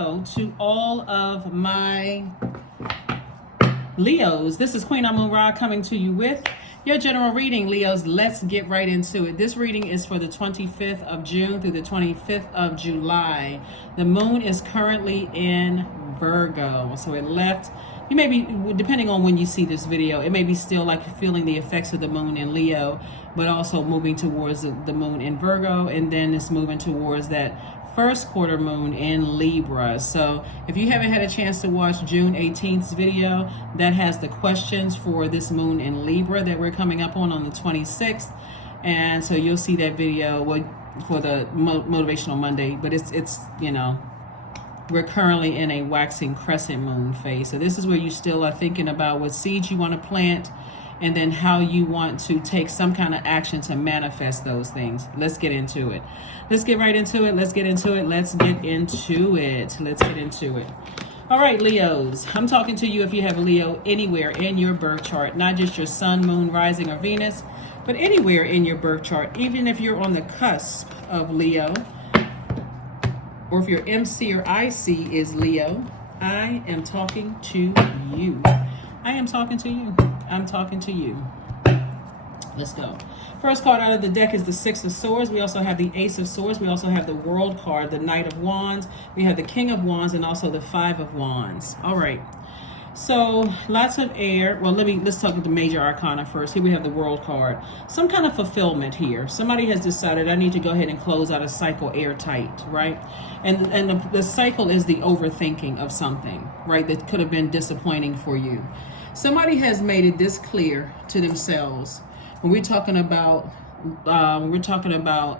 hello to all of my Leos. This is Queen Amun Ra coming to you with your general reading, Leos. Let's get right into it. This reading is for the 25th of June through the 25th of July. The moon is currently in Virgo. So it left, you may be, depending on when you see this video, it may be still like feeling the effects of the moon in Leo, but also moving towards the moon in Virgo, and then it's moving towards that first quarter moon in Libra. So if you haven't had a chance to watch June 18th's video, that has the questions for this moon in Libra that we're coming up on the 26th. And so you'll see that video for the Motivational Monday, but it's you know, we're currently in a waxing crescent moon phase. So this is where you still are thinking about what seeds you want to plant, and then how you want to take some kind of action to manifest those things. Let's get into it. Let's get right into it. Let's get into it. Let's get into it. Let's get into it. All right, Leos. I'm talking to you if you have a Leo anywhere in your birth chart, not just your sun, moon, rising, or Venus, but anywhere in your birth chart, even if you're on the cusp of Leo, or if your MC or IC is Leo, I am talking to you. I am talking to you. I'm talking to you. Let's go. First card out of the deck is the Six of Swords. We also have the Ace of Swords. We also have the World card, the Knight of Wands. We have the King of Wands and also the Five of Wands. All right. So lots of air. Well, let's talk about the major arcana first. Here we have the World card. Some kind of fulfillment here. Somebody has decided I need to go ahead and close out a cycle airtight, right? And the cycle is the overthinking of something, right? That could have been disappointing for you. Somebody has made it this clear to themselves. When we're talking about,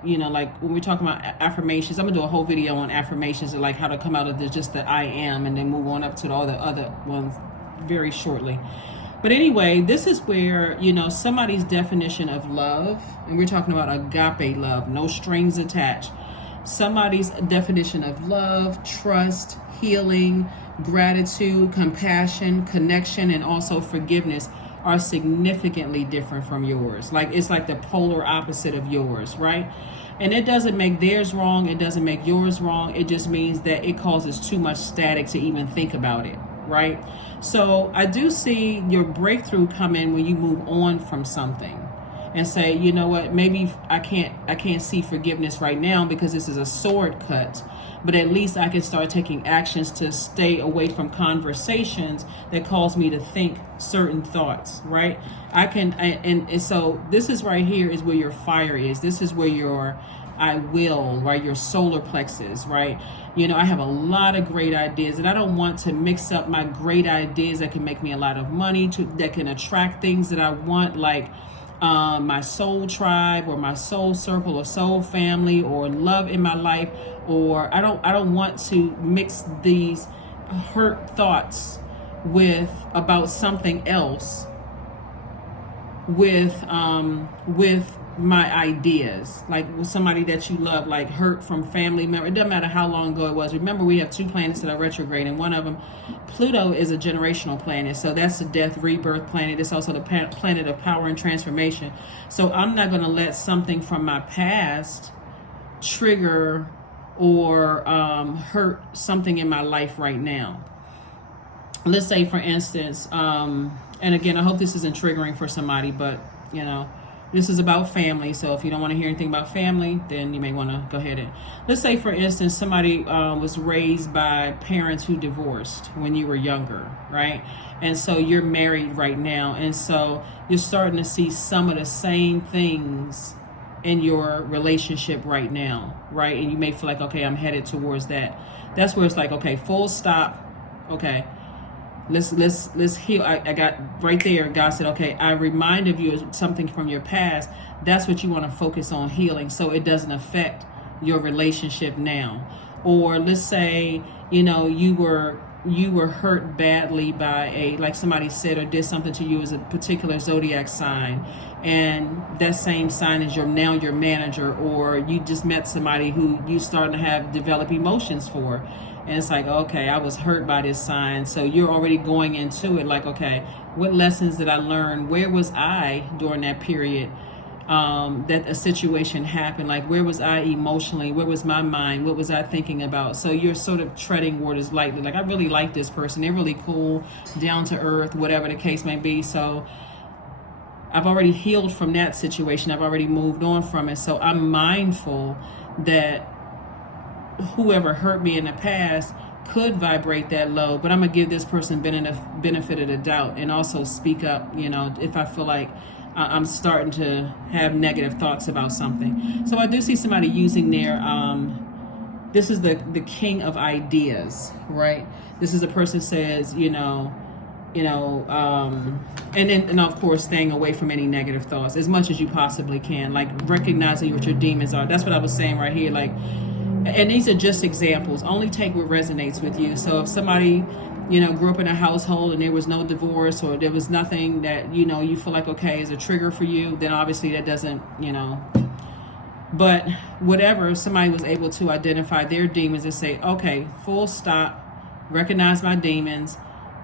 you know, like when we're talking about affirmations, I'm gonna do a whole video on affirmations and like how to come out of just the I am, and then move on up to all the other ones very shortly. But anyway, this is where, you know, somebody's definition of love, and we're talking about agape love, no strings attached. Somebody's definition of love, trust, healing, gratitude, compassion, connection, and also forgiveness are significantly different from yours. Like it's like the polar opposite of yours, right? And it doesn't make theirs wrong, it doesn't make yours wrong. It just means that it causes too much static to even think about it, right? So I do see your breakthrough come in when you move on from something and say, you know what, maybe I can't see forgiveness right now because this is a sword cut, but at least I can start taking actions to stay away from conversations that cause me to think certain thoughts, right? And so this is right here is where your fire is. This is where your I will, right? Your solar plexus, right? You know, I have a lot of great ideas, and I don't want to mix up my great ideas that can make me a lot of money, that can attract things that I want, like my soul tribe or my soul circle or soul family or love in my life, or I don't want to mix these hurt thoughts about something else with my ideas, like with somebody that you love, like hurt from family member. It doesn't matter how long ago it was. Remember, we have two planets that are retrograde, and one of them, Pluto, is a generational planet. So that's the death, rebirth planet. It's also the planet of power and transformation. So I'm not going to let something from my past trigger or hurt something in my life right now. Let's say, for instance, and again, I hope this isn't triggering for somebody, but you know, this is about family. So if you don't want to hear anything about family, then you may want to go ahead and, let's say, for instance, somebody was raised by parents who divorced when you were younger, right? And so you're married right now. And so you're starting to see some of the same things in your relationship right now, right? And you may feel like, okay, I'm headed towards that. That's where it's like, okay, full stop. Okay. Let's heal. I got right there. God said, okay, I reminded you of something from your past. That's what you want to focus on healing, so it doesn't affect your relationship now. Or let's say, you know, you were hurt badly by like somebody said or did something to you as a particular Zodiac sign, and that same sign is now your manager, or you just met somebody who you starting to develop emotions for. And it's like, okay, I was hurt by this sign. So you're already going into it like, okay, what lessons did I learn? Where was I during that period? that a situation happened. Like, where was I emotionally? Where was my mind? What was I thinking about? So you're sort of treading waters lightly. Like, I really like this person. They're really cool, down to earth, whatever the case may be. So I've already healed from that situation. I've already moved on from it. So I'm mindful that whoever hurt me in the past could vibrate that low, but I'm gonna give this person benefit of the doubt and also speak up, if I feel like I'm starting to have negative thoughts about something. So I do see somebody using their, this is the king of ideas, right? This is a person says, and of course staying away from any negative thoughts as much as you possibly can, like recognizing what your demons are. That's what I was saying right here, like, and these are just examples. Only take what resonates with you. So if somebody, grew up in a household and there was no divorce, or there was nothing that, you feel like, okay, is a trigger for you, then obviously that doesn't, but whatever, somebody was able to identify their demons and say, okay, full stop, recognize my demons.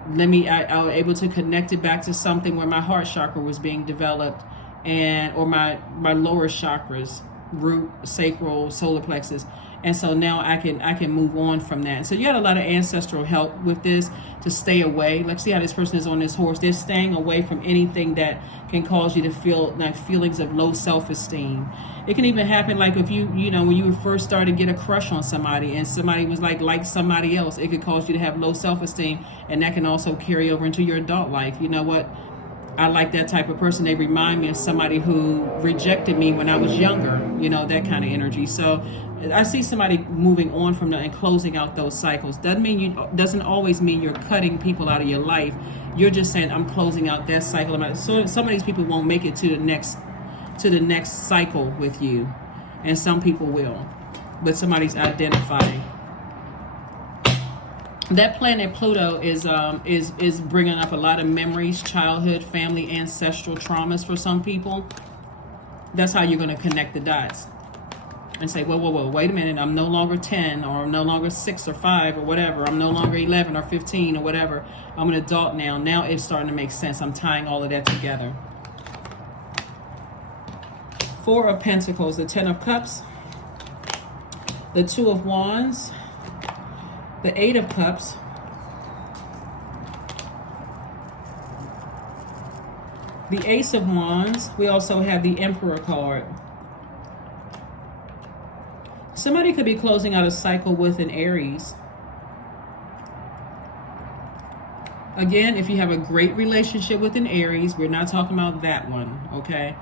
I was able to connect it back to something where my heart chakra was being developed, or my lower chakras, root, sacral, solar plexus. And so now I can move on from that. So you got a lot of ancestral help with this to stay away. Like, see how this person is on this horse. They're staying away from anything that can cause you to feel like feelings of low self-esteem. It can even happen like if you, when you first started to get a crush on somebody and somebody was like somebody else, it could cause you to have low self-esteem. And that can also carry over into your adult life. You know what? I like that type of person. They remind me of somebody who rejected me when I was younger, that kind of energy. So I see somebody moving on from that and closing out those cycles. Doesn't always mean you're cutting people out of your life. You're just saying, I'm closing out that cycle. So some of these people won't make it to the next cycle with you, and some people will, but somebody's identifying. That planet Pluto is bringing up a lot of memories, childhood, family, ancestral traumas for some people. That's how you're going to connect the dots and say, whoa, wait a minute. I'm no longer 10, or I'm no longer 6 or 5 or whatever. I'm no longer 11 or 15 or whatever. I'm an adult now. Now it's starting to make sense. I'm tying all of that together. 4 of Pentacles, the 10 of Cups, the 2 of Wands, the 8 of Cups, the Ace of Wands. We also have the Emperor card. Somebody could be closing out a cycle with an Aries. Again, if you have a great relationship with an Aries, we're not talking about that one, okay?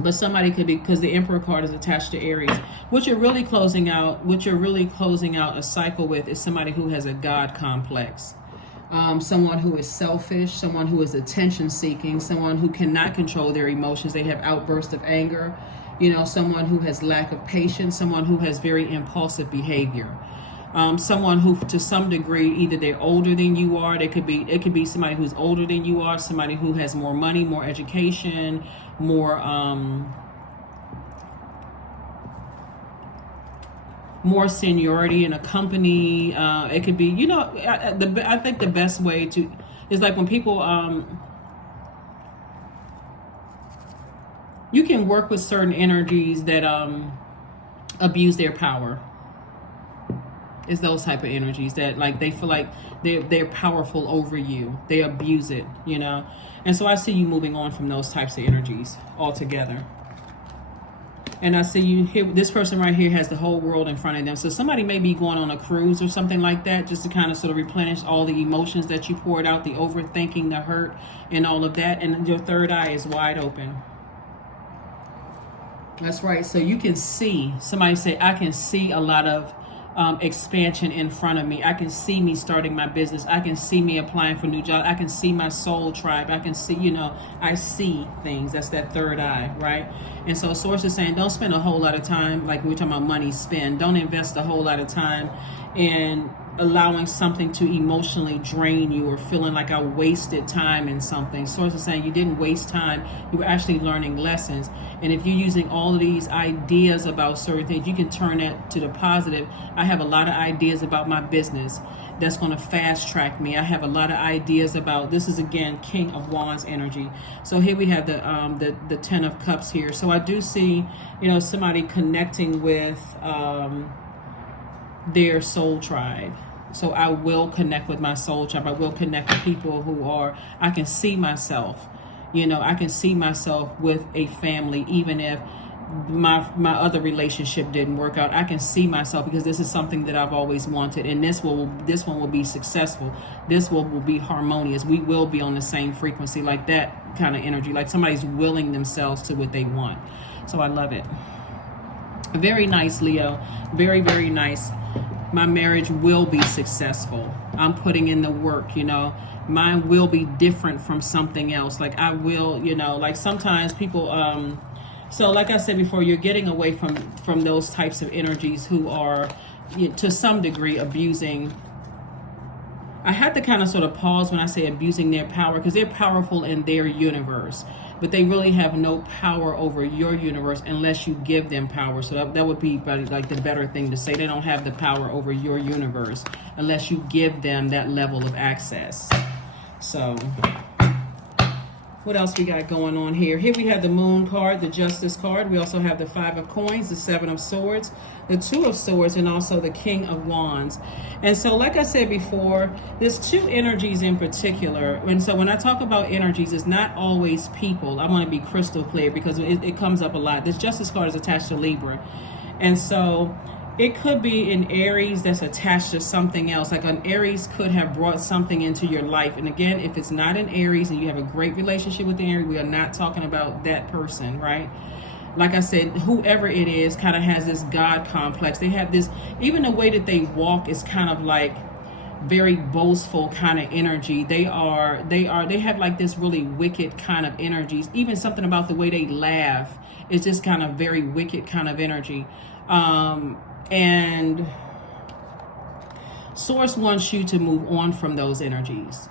But somebody could be, because the Emperor card is attached to Aries. What you're really closing out a cycle with is somebody who has a God complex. Someone who is selfish, someone who is attention seeking, someone who cannot control their emotions. They have outbursts of anger. Someone who has lack of patience, someone who has very impulsive behavior. Someone who, to some degree, either they're older than you are. It could be somebody who's older than you are, somebody who has more money, more education, more seniority in a company. It could be, I think the best way to is like when people you can work with certain energies that abuse their power. It's those type of energies that, like, they feel like they're powerful over you. They abuse it, And so I see you moving on from those types of energies altogether. And I see you here. This person right here has the whole world in front of them. So somebody may be going on a cruise or something like that, just to kind of sort of replenish all the emotions that you poured out, the overthinking, the hurt, and all of that. And your third eye is wide open. That's right. So you can see, somebody say, I can see a lot of expansion in front of me. I can see me starting my business. I can see me applying for new jobs. I can see my soul tribe. I can see, I see things. That's that third eye, right? And so Source is saying, don't spend a whole lot of time, like we're talking about money spend. Don't invest a whole lot of time in allowing something to emotionally drain you or feeling like I wasted time in something. Source is saying you didn't waste time. You were actually learning lessons. And if you're using all of these ideas about certain things, you can turn that to the positive. I have a lot of ideas about my business that's going to fast track me. I have a lot of ideas about, this is again King of Wands energy. So here we have the Ten of Cups here. So I do see, you know, somebody connecting with their soul tribe. So I will connect with my soul tribe. I will connect with people who are, I can see myself, you know, I can see myself with a family, even if my other relationship didn't work out. I can see myself, because this is something that I've always wanted, and this one will be successful. This will be harmonious. We will be on the same frequency, like that kind of energy, like somebody's willing themselves to what they want. So I love it. Very nice, Leo. Very, very nice. My marriage will be successful. I'm putting in the work, you know. Mine will be different from something else. Like I will, you know, like sometimes people, so like I said before, you're getting away from those types of energies who are, to some degree, abusing. I had to kind of sort of pause when I say abusing their power, because they're powerful in their universe, but they really have no power over your universe unless you give them power. So that would be like the better thing to say. They don't have the power over your universe unless you give them that level of access. So what else we got going on here? Here we have the Moon card, the Justice card. We also have the Five of Coins, the Seven of Swords, the Two of Swords, and also the King of Wands. And so, like I said before, there's two energies in particular. And so when I talk about energies, it's not always people. I want to be crystal clear, because it comes up a lot. This Justice card is attached to Libra. And so it could be an Aries that's attached to something else. Like an Aries could have brought something into your life. And again, if it's not an Aries and you have a great relationship with the Aries, we are not talking about that person, right? Like I said, whoever it is kind of has this God complex. They have this, even the way that they walk is kind of like very boastful kind of energy. They have like this really wicked kind of energies. Even something about the way they laugh is just kind of very wicked kind of energy. And Source wants you to move on from those energies.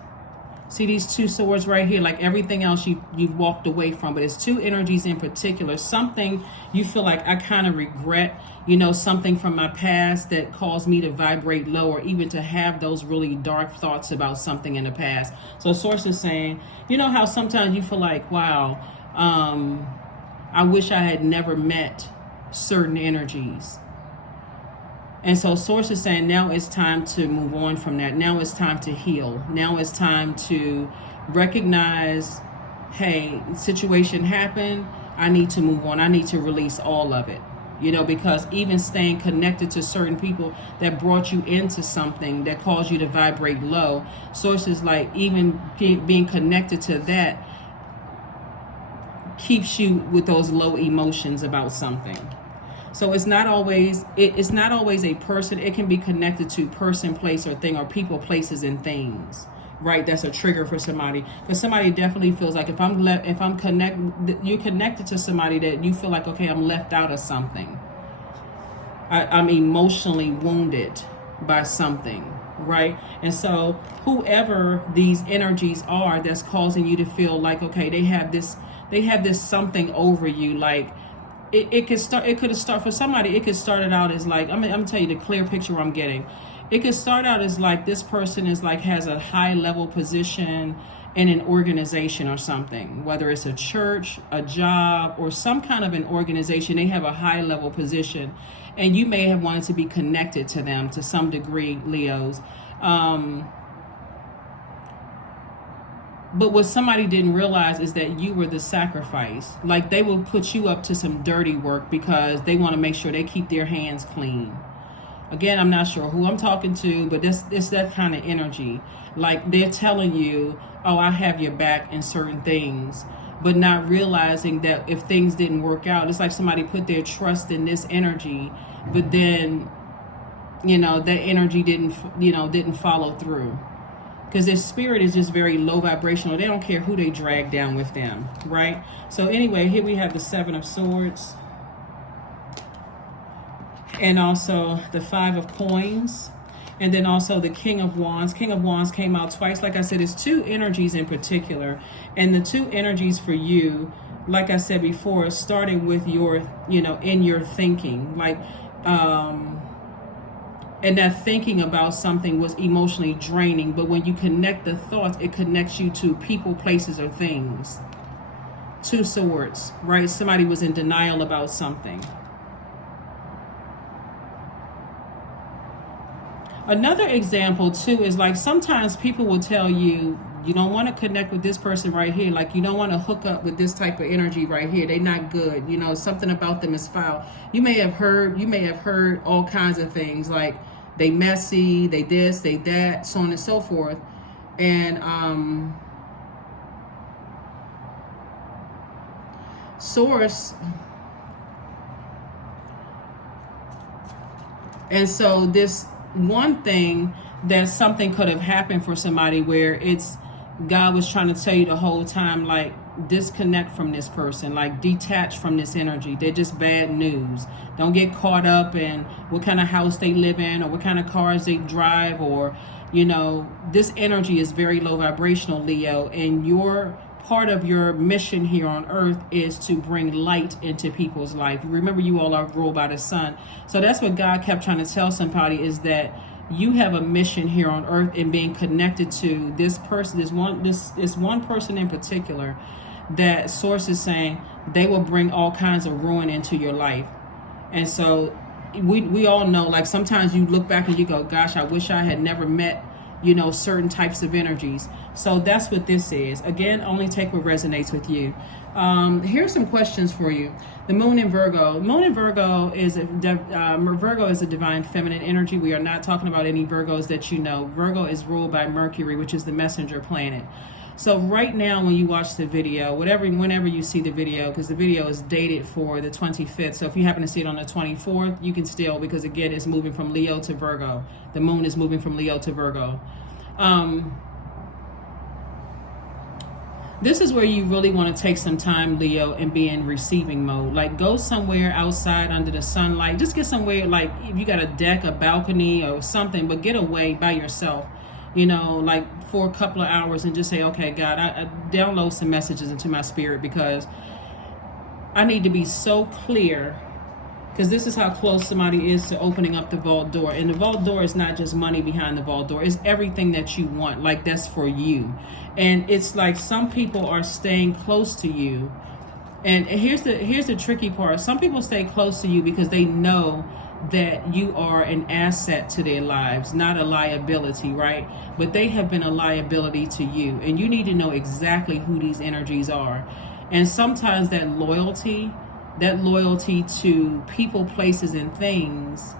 See these two swords right here, like everything else you've walked away from, but it's two energies in particular. Something you feel like I kind of regret, you know, something from my past that caused me to vibrate low, or even to have those really dark thoughts about something in the past. So Source is saying, you know how sometimes you feel like, wow, I wish I had never met certain energies. And so Source is saying now it's time to move on from that. Now it's time to heal. Now it's time to recognize, hey, situation happened. I need to move on. I need to release all of it. You know, because even staying connected to certain people that brought you into something that caused you to vibrate low, Source is like, even being connected to that keeps you with those low emotions about something. So it's not always a person. It can be connected to person, place, or thing, or people, places, and things. Right? That's a trigger for somebody. Because somebody definitely feels like you're connected to somebody that you feel like, okay, I'm left out of something. I'm emotionally wounded by something. Right? And so whoever these energies are that's causing you to feel like, okay, they have this something over you, like. It could start for somebody. It could start it out as like, I'm gonna tell you the clear picture I'm getting. It could start out as like this person is like has a high level position in an organization or something, whether it's a church, a job, or some kind of an organization. They have a high level position, and you may have wanted to be connected to them to some degree, Leos. But what somebody didn't realize is that you were the sacrifice. Like they will put you up to some dirty work because they want to make sure they keep their hands clean. Again, I'm not sure who I'm talking to, but it's that kind of energy. Like they're telling you, oh, I have your back in certain things, but not realizing that if things didn't work out, it's like somebody put their trust in this energy, but then, you know, that energy didn't follow through. Because their spirit is just very low vibrational. They don't care who they drag down with them, right? So anyway, here we have the Seven of Swords. And also the Five of Coins. And then also the King of Wands. King of Wands came out twice. Like I said, it's two energies in particular. And the two energies for you, like I said before, starting with your, in your thinking. Like, and that thinking about something was emotionally draining. But when you connect the thoughts, it connects you to people, places, or things. Two Swords, right? Somebody was in denial about something. Another example too is like sometimes people will tell you, you don't want to connect with this person right here. Like you don't want to hook up with this type of energy right here. They're not good. Something about them is foul. You may have heard all kinds of things like they messy, they this, they that, so on and so forth. And source. And so this one thing that something could have happened for somebody where it's God was trying to tell you the whole time, like disconnect from this person, like detach from this energy. They're just bad news. Don't get caught up in what kind of house they live in or what kind of cars they drive, or this energy is very low vibrational, Leo, and your part of your mission here on earth is to bring light into people's life. Remember, you all are ruled by the sun. So that's what God kept trying to tell somebody, is that you have a mission here on earth, and being connected to this person, this one person in particular, that source is saying they will bring all kinds of ruin into your life. And so we all know, like sometimes you look back and you go, gosh, I wish I had never met certain types of energies. So that's what this is. Again, only take what resonates with you. Here's some questions for you. The moon in Virgo. Moon in Virgo is Virgo is a divine feminine energy. We are not talking about any Virgos that you know. Virgo is ruled by Mercury, which is the messenger planet. So right now, when you watch the video, whenever you see the video, because the video is dated for the 25th. So if you happen to see it on the 24th, you can still, because again, it's moving from Leo to Virgo. The moon is moving from Leo to Virgo. This is where you really want to take some time, Leo, and be in receiving mode. Like go somewhere outside under the sunlight. Just get somewhere, like if you got a deck, a balcony or something, but get away by yourself, like for a couple of hours, and just say, okay, God, I download some messages into my spirit, because I need to be so clear, because this is how close somebody is to opening up the vault door. And the vault door is not just money behind the vault door. It's everything that you want. Like that's for you. And it's like some people are staying close to you. And here's the tricky part. Some people stay close to you because they know that you are an asset to their lives, not a liability, right? But they have been a liability to you. And you need to know exactly who these energies are. And sometimes that loyalty to people, places, and things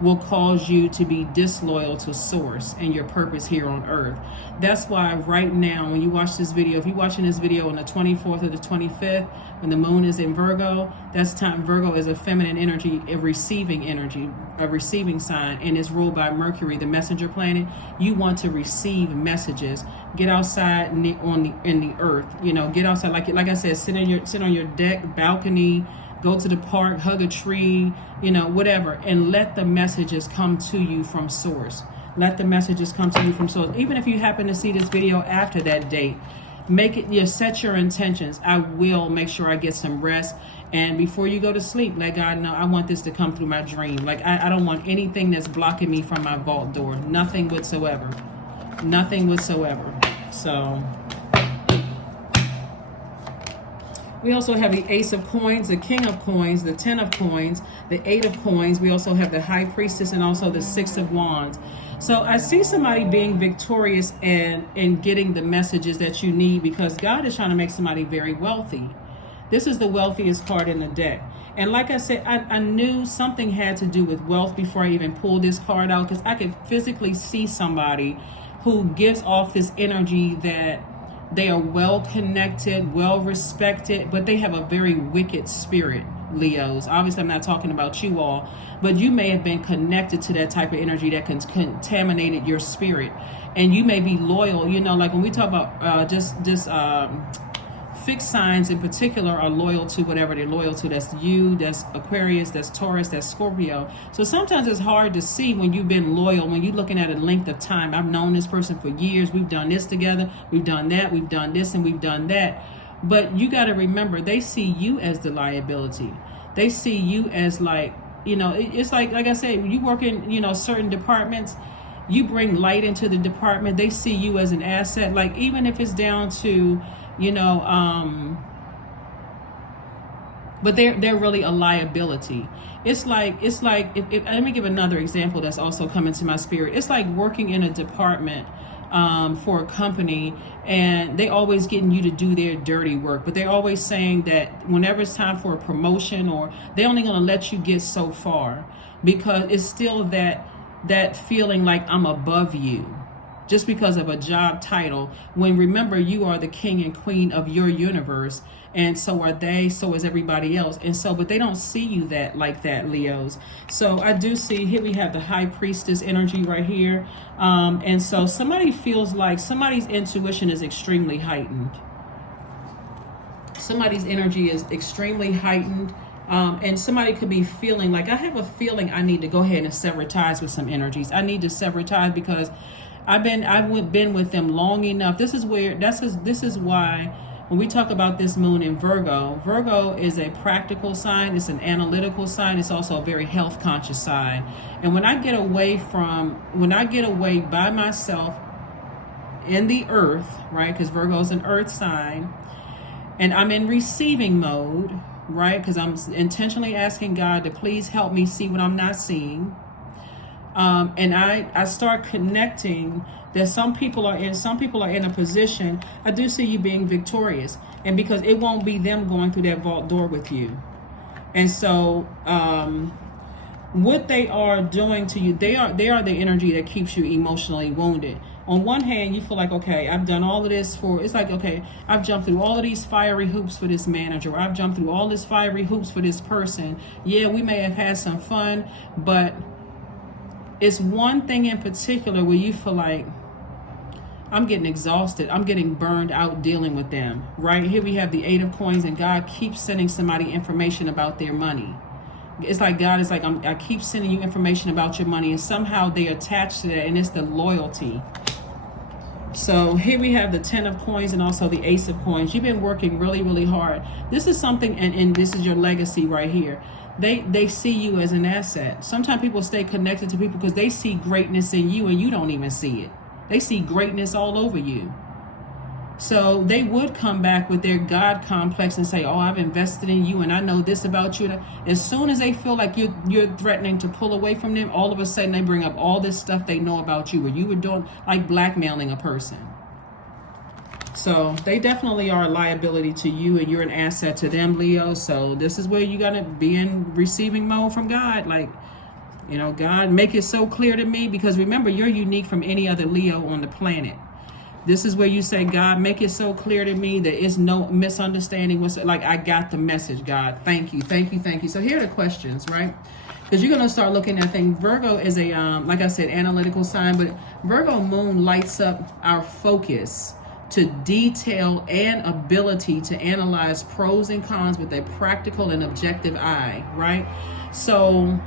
will cause you to be disloyal to source and your purpose here on earth. That's why right now, when you watch this video, if you're watching this video on the 24th or the 25th, when the moon is in Virgo, that's time. Virgo is a feminine energy, a receiving sign, and is ruled by Mercury, the messenger planet. You want to receive messages. Get outside in the earth. Get outside, like I said, sit on your deck, balcony, go to the park, hug a tree, whatever, and let the messages come to you from source. Let the messages come to you from source. Even if you happen to see this video after that date, set your intentions. I will make sure I get some rest. And before you go to sleep, let God know, I want this to come through my dream. Like I don't want anything that's blocking me from my vault door. Nothing whatsoever. Nothing whatsoever. So we also have the Ace of Coins, the King of Coins, the Ten of Coins, the Eight of Coins. We also have the High Priestess and also the Six of Wands. So I see somebody being victorious and getting the messages that you need, because God is trying to make somebody very wealthy. This is the wealthiest card in the deck. And like I said, I knew something had to do with wealth before I even pulled this card out, because I could physically see somebody who gives off this energy that they are well connected, well respected, but they have a very wicked spirit, Leos. Obviously, I'm not talking about you all, but you may have been connected to that type of energy that contaminated your spirit. And you may be loyal, like when we talk about just fixed signs in particular are loyal to whatever they're loyal to. That's you, that's Aquarius, that's Taurus, that's Scorpio. So sometimes it's hard to see when you've been loyal, when you're looking at a length of time. I've known this person for years. We've done this together. We've done that. We've done this and we've done that. But you got to remember, they see you as the liability. They see you as like, you know, it's like I said, when you work in, you know, certain departments, you bring light into the department. They see you as an asset. Like, even if it's down to, you know, but they're really a liability. It's like let me give another example that's also coming to my spirit. It's like working in a department for a company, and they always getting you to do their dirty work, but they're always saying that whenever it's time for a promotion, or they're only going to let you get so far, because it's still that feeling like I'm above you just because of a job title, when remember, you are the king and queen of your universe, and so are they, so is everybody else. And so, but they don't see you that like that, Leos. So I do see here we have the high priestess energy right here. And so somebody feels like somebody's intuition is extremely heightened. Somebody's energy is extremely heightened. And somebody could be feeling like, I have a feeling I need to go ahead and sever ties with some energies. I need to sever ties because I've been with them long enough. This is why when we talk about this moon in Virgo is a practical sign. It's an analytical sign. It's also a very health conscious sign. And when I get away by myself in the earth, right? Because Virgo is an earth sign, and I'm in receiving mode, right? Because I'm intentionally asking God to please help me see what I'm not seeing. And I start connecting that some people are in a position. I do see you being victorious, and because it won't be them going through that vault door with you. And so what they are doing to you, they are the energy that keeps you emotionally wounded. On one hand, you feel like, okay, I've done all of this it's like, okay, I've jumped through all of these fiery hoops for this manager. I've jumped through all this fiery hoops for this person. Yeah, we may have had some fun, but it's one thing in particular where you feel like, I'm getting exhausted. I'm getting burned out dealing with them. Right here we have the 8 of coins, and God keeps sending somebody information about their money. It's like God is like, I keep sending you information about your money, and somehow they attach to that, and it's the loyalty. So here we have the 10 of coins and also the ace of coins. You've been working really, really hard. This is something, and this is your legacy right here. They see you as an asset. Sometimes people stay connected to people because they see greatness in you and you don't even see it. They see greatness all over you. So they would come back with their God complex and say, oh, I've invested in you and I know this about you. As soon as they feel like you're threatening to pull away from them, all of a sudden they bring up all this stuff they know about you, where you were doing like blackmailing a person. So they definitely are a liability to you, and you're an asset to them, Leo. So this is where you got to be in receiving mode from God. Like, you know, God, make it so clear to me, because remember, you're unique from any other Leo on the planet. This is where you say, God, make it so clear to me that it's no misunderstanding. Like, I got the message, God. Thank you, thank you, thank you. So here are the questions, right? Because you're going to start looking at things. Virgo is a, like I said, analytical sign, but Virgo moon lights up our focus to detail and ability to analyze pros and cons with a practical and objective eye, right? So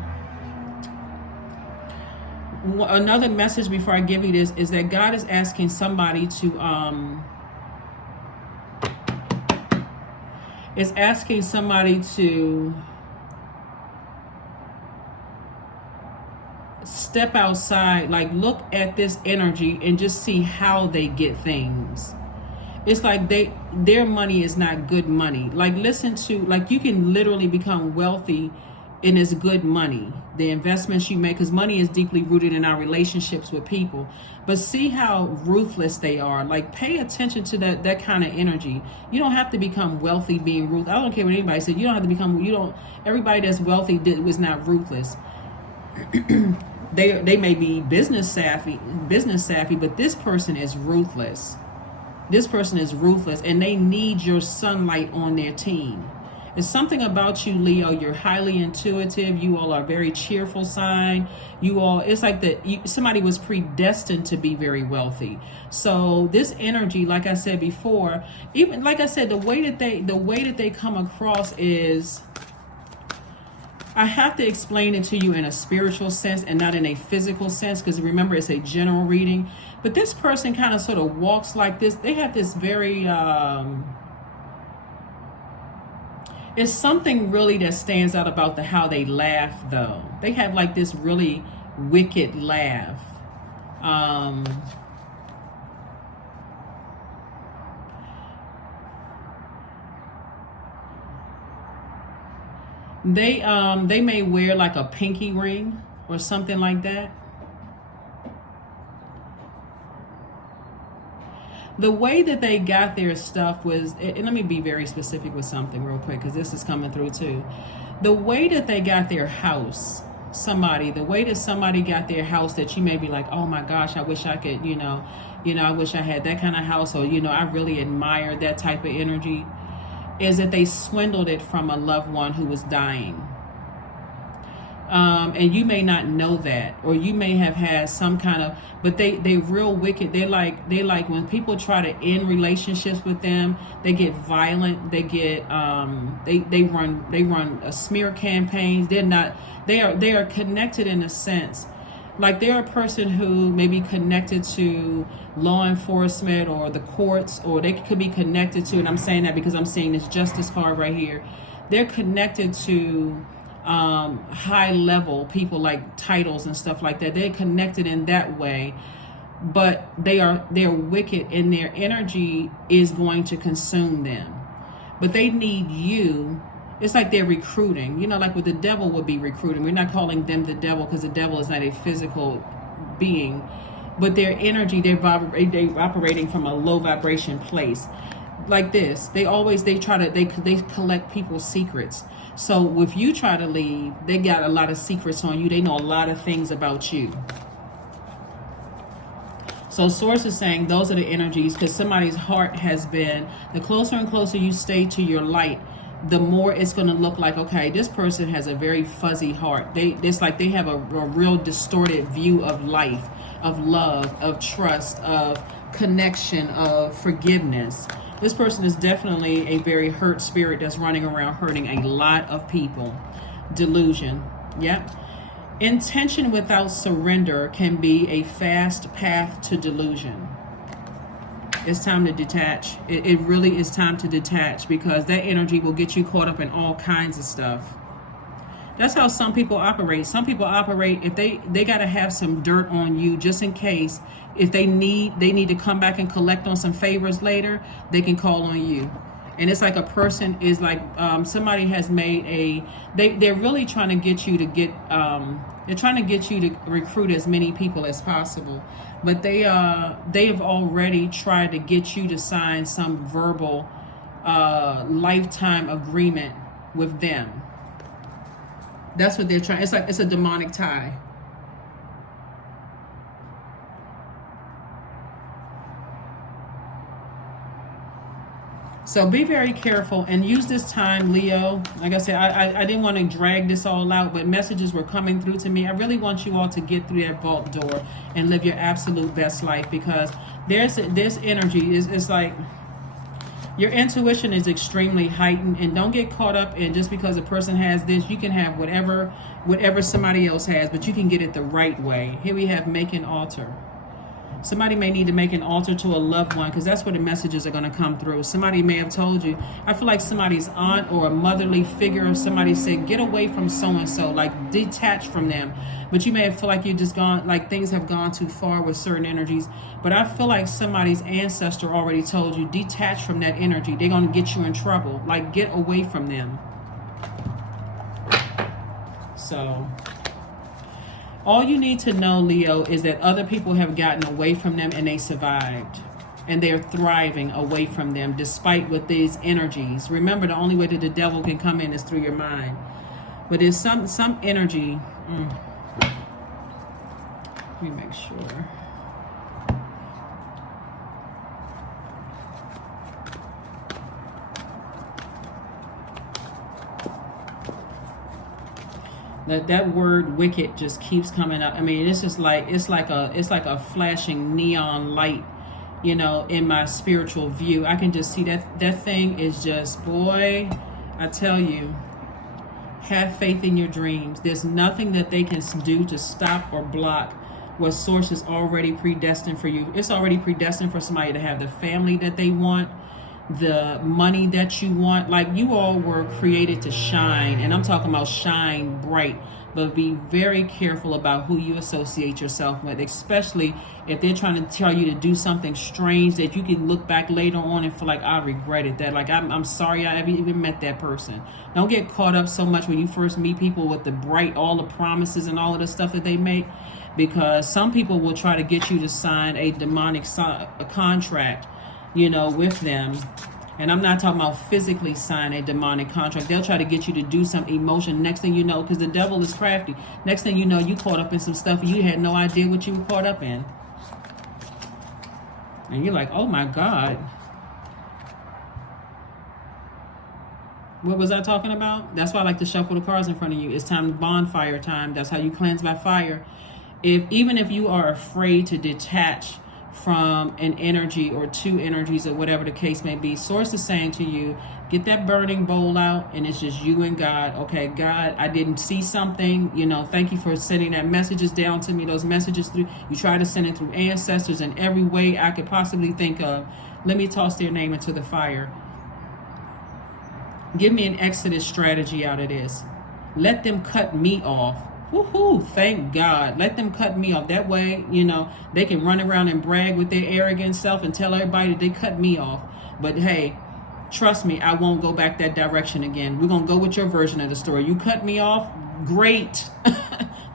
another message before I give you this is that God is asking somebody to step outside, like look at this energy and just see how they get things. It's like their money is not good money. Like, listen to, like, you can literally become wealthy and it's good money, the investments you make, because money is deeply rooted in our relationships with people. But see how ruthless they are. Like, pay attention to that kind of energy. You don't have to become wealthy being ruthless. I don't care what anybody said. You don't have to become, everybody that's wealthy was not ruthless. They may be business savvy, but this person is ruthless. This person is ruthless, and they need your sunlight on their team. It's something about you, Leo. You're highly intuitive. You all are a very cheerful sign. You all, it's like somebody was predestined to be very wealthy. So this energy, like I said before, even like I said, the way that they come across is, I have to explain it to you in a spiritual sense and not in a physical sense, because remember, it's a general reading. But this person kind of sort of walks like this. They have this very it's something really that stands out about how they laugh, though. They have like this really wicked laugh. They may wear like a pinky ring or something like that. The way that they got their stuff was, and let me be very specific with something real quick, because this is coming through too. The way that they got their house, the way that somebody got their house, that you may be like, oh my gosh, I wish I could, I wish I had that kind of house, or, I really admire that type of energy, is that they swindled it from a loved one who was dying. And you may not know that, or you may have had some kind of, but they real wicked. They like when people try to end relationships with them, they get violent. They get they run smear campaigns. They are connected in a sense. Like they're a person who may be connected to law enforcement or the courts, or they could be connected to, and I'm saying that because I'm seeing this justice card right here. They're connected to high level people, like titles and stuff like that. They're connected in that way, but they're wicked, and their energy is going to consume them. But they need you. It's like they're recruiting, like what the devil would be recruiting. We're not calling them the devil, because the devil is not a physical being, but their energy, they're operating from a low vibration place. Like this, they collect people's secrets. So if you try to leave, they got a lot of secrets on you. They know a lot of things about you. So Source is saying those are the energies, because somebody's heart has been, the closer and closer you stay to your light, the more it's going to look like, okay, this person has a very fuzzy heart. It's like they have a real distorted view of life, of love, of trust, of connection, of forgiveness. This person is definitely a very hurt spirit that's running around hurting a lot of people. Delusion. Yep. Intention without surrender can be a fast path to delusion. It's time to detach. It really is time to detach, because that energy will get you caught up in all kinds of stuff. That's how some people operate. Some people operate, if they got to have some dirt on you, just in case, if they need to come back and collect on some favors later, they can call on you. And it's like a person is like, somebody has made they're really trying to get you to they're trying to get you to recruit as many people as possible. But they have already tried to get you to sign some verbal lifetime agreement with them. That's what they're trying. It's like it's a demonic tie. So be very careful and use this time, Leo. Like I said, I didn't want to drag this all out, but messages were coming through to me. I really want you all to get through that vault door and live your absolute best life, because there's energy. It's like your intuition is extremely heightened, and don't get caught up in just because a person has this. You can have whatever somebody else has, but you can get it the right way. Here we have make an altar. Somebody may need to make an altar to a loved one, because that's where the messages are going to come through. Somebody may have told you, I feel like somebody's aunt or a motherly figure, or somebody said, get away from so-and-so, like detach from them. But you may feel like you've just gone, like things have gone too far with certain energies. But I feel like somebody's ancestor already told you, detach from that energy. They're going to get you in trouble. Like, get away from them. So all you need to know, Leo, is that other people have gotten away from them and they survived. And they're thriving away from them despite with these energies. Remember, the only way that the devil can come in is through your mind. But there's some energy. Let me make sure. That word wicked just keeps coming up. I mean, it's just like it's like a flashing neon light, you know, in my spiritual view. I can just see that thing is just, boy, I tell you, have faith in your dreams. There's nothing that they can do to stop or block what source is already predestined for you. It's already predestined for somebody to have the family that they want, the money that you want. Like, you all were created to shine, and I'm talking about shine bright. But be very careful about who you associate yourself with, especially if they're trying to tell you to do something strange that you can look back later on and feel like, I regretted that. Like, I'm sorry I ever even met that person. Don't get caught up so much when you first meet people with the bright, all the promises and all of the stuff that they make, because some people will try to get you to sign a demonic contract, you know, with them. And I'm not talking about physically sign a demonic contract. They'll try to get you to do some emotion. Next thing you know, because the devil is crafty. Next thing you know, you caught up in some stuff and you had no idea what you were caught up in. And you're like, oh my God. What was I talking about? That's why I like to shuffle the cards in front of you. It's time, bonfire time. That's how you cleanse by fire. Even if you are afraid to detach from an energy or two energies or whatever the case may be, source is saying to you, get that burning bowl out, and it's just you and God. Okay, God, I didn't see something, you know, thank you for sending that messages down to me, those messages through, you try to send it through ancestors in every way I could possibly think of. Let me toss their name into the fire. Give me an exodus strategy out of this. Let them cut me off. Woohoo, thank God. Let them cut me off. That way, you know, they can run around and brag with their arrogant self and tell everybody that they cut me off. But hey, trust me, I won't go back that direction again. We're going to go with your version of the story. You cut me off, great.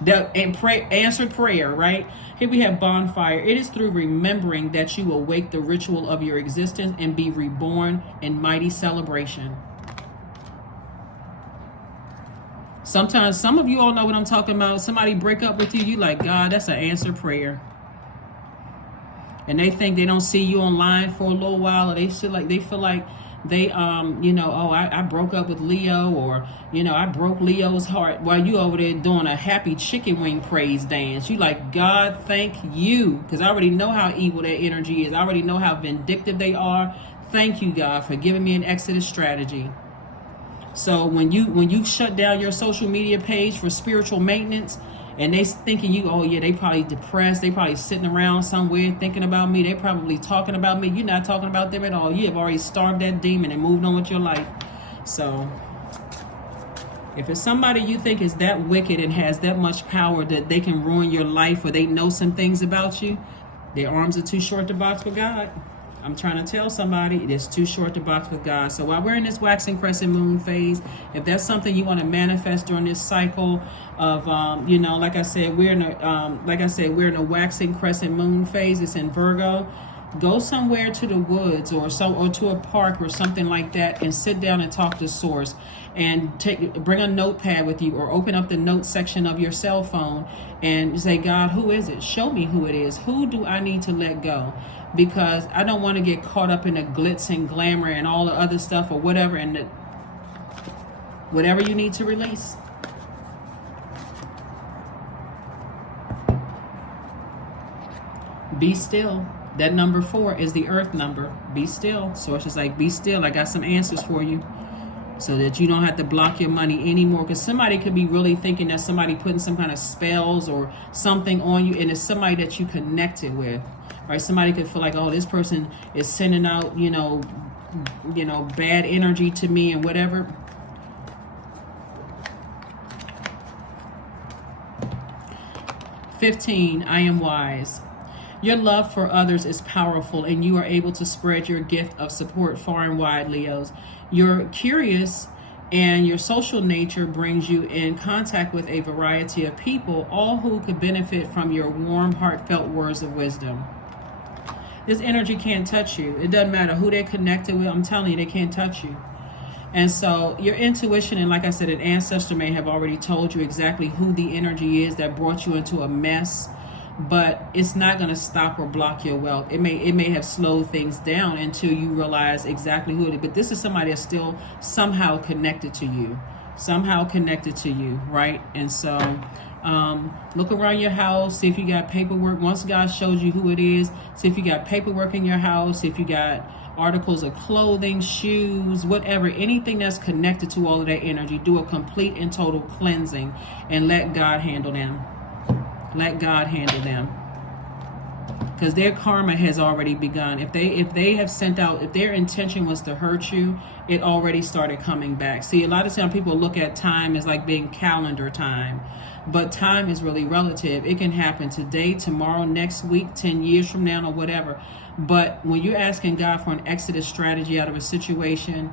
Answered prayer, right? Here we have bonfire. It is through remembering that you awake the ritual of your existence and be reborn in mighty celebration. Sometimes, some of you all know what I'm talking about. Somebody break up with you, you like, God, that's an answered prayer. And they think they don't see you online for a little while, or they feel like they you know, oh, I broke up with Leo, or, you know, I broke Leo's heart, while you over there doing a happy chicken wing praise dance. You like, God, thank you, because I already know how evil that energy is. I already know how vindictive they are. Thank you, God, for giving me an exodus strategy. So when you shut down your social media page for spiritual maintenance, and they thinking you, oh yeah, they probably depressed, they probably sitting around somewhere thinking about me, they probably talking about me, you're not talking about them at all. You have already starved that demon and moved on with your life. So if it's somebody you think is that wicked and has that much power that they can ruin your life, or they know some things about you, their arms are too short to box with God. I'm trying to tell somebody it is too short to box with God. So while we're in this waxing crescent moon phase, if that's something you want to manifest during this cycle of, you know, like I said, we're in a waxing crescent moon phase. It's in Virgo. Go somewhere to the woods or to a park or something like that, and sit down and talk to source, and bring a notepad with you, or open up the notes section of your cell phone and say, God, who is it? Show me who it is. Who do I need to let go? Because I don't want to get caught up in the glitz and glamour and all the other stuff or whatever, and whatever you need to release. Be still. That number 4 is the earth number. Be still. Source is like, be still. I got some answers for you, so that you don't have to block your money anymore. Because somebody could be really thinking that somebody putting some kind of spells or something on you, and it's somebody that you connected with. Right? Somebody could feel like, oh, this person is sending out, you know, bad energy to me and whatever. "15, I am wise. Your love for others is powerful, and you are able to spread your gift of support far and wide, Leos. You're curious, and your social nature brings you in contact with a variety of people, all who could benefit from your warm, heartfelt words of wisdom. This energy can't touch you. It doesn't matter who they're connected with. I'm telling you, they can't touch you. And so your intuition, and like I said, an ancestor may have already told you exactly who the energy is that brought you into a mess, but it's not going to stop or block your wealth. It may have slowed things down until you realize exactly who it is. But this is somebody that's still somehow connected to you. somehow connected to you, right? And so look around your house, see if you got paperwork. Once God shows you who it is, see if you got paperwork in your house, see if you got articles of clothing, shoes, whatever, anything that's connected to all of that energy. Do a complete and total cleansing and let God handle them. Let God handle them. Because their karma has already begun. If they have sent out, if their intention was to hurt you, it already started coming back. See, a lot of times people look at time as like being calendar time, but time is really relative. It can happen today, tomorrow, next week, 10 years from now, or whatever. But when you're asking God for an exodus strategy out of a situation,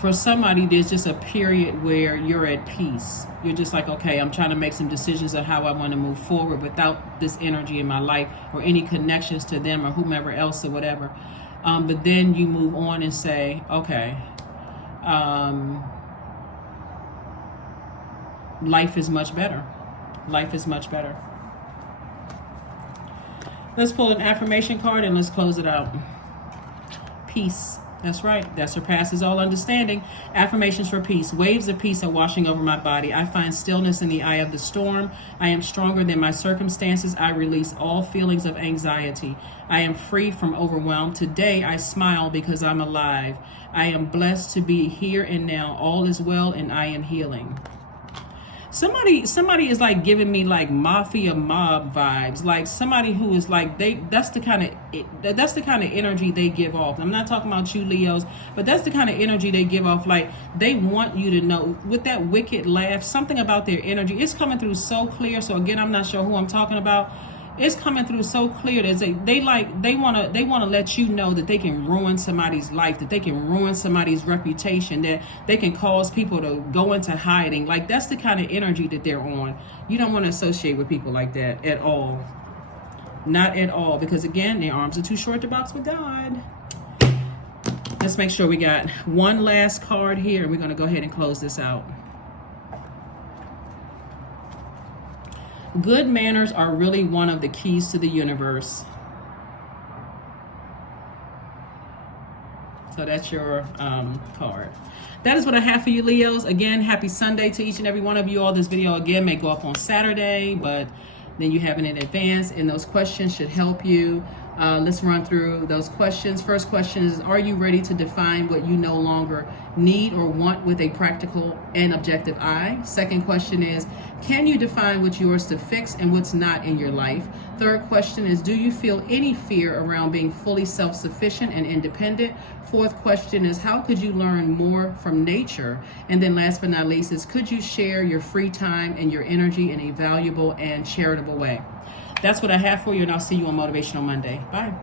for somebody, there's just a period where you're at peace. You're just like, okay, I'm trying to make some decisions of how I want to move forward without this energy in my life or any connections to them or whomever else or whatever. But then you move on and say, okay, life is much better. Life is much better. Let's pull an affirmation card and let's close it out. Peace. That's right. That surpasses all understanding. Affirmations for peace. Waves of peace are washing over my body. I find stillness in the eye of the storm. I am stronger than my circumstances. I release all feelings of anxiety. I am free from overwhelm. Today I smile because I'm alive. I am blessed to be here and now. All is well and I am healing. Somebody is like giving me like mafia mob vibes, like somebody who is like that's the kind of energy they give off. I'm not talking about you Leos, but that's the kind of energy they give off. Like they want you to know with that wicked laugh, something about their energy. It's coming through so clear. So again, I'm not sure who I'm talking about. It's coming through so clear that they want to let you know that they can ruin somebody's life, that they can ruin somebody's reputation, that they can cause people to go into hiding. Like that's the kind of energy that they're on. You don't want to associate with people like that at all. Not at all, because again, their arms are too short to box with God. Let's make sure we got one last card here, and we're going to go ahead and close this out. Good manners are really one of the keys to the universe. So that's your card. That is what I have for you, Leos. Again, happy Sunday to each and every one of you all. This video, again, may go up on Saturday, but then you have it in advance, and those questions should help you. Let's run through those questions. First question is, are you ready to define what you no longer need or want with a practical and objective eye? Second question is, can you define what's yours to fix and what's not in your life? Third question is, do you feel any fear around being fully self-sufficient and independent? Fourth question is, how could you learn more from nature? And then last but not least is, could you share your free time and your energy in a valuable and charitable way? That's what I have for you, and I'll see you on Motivational Monday. Bye.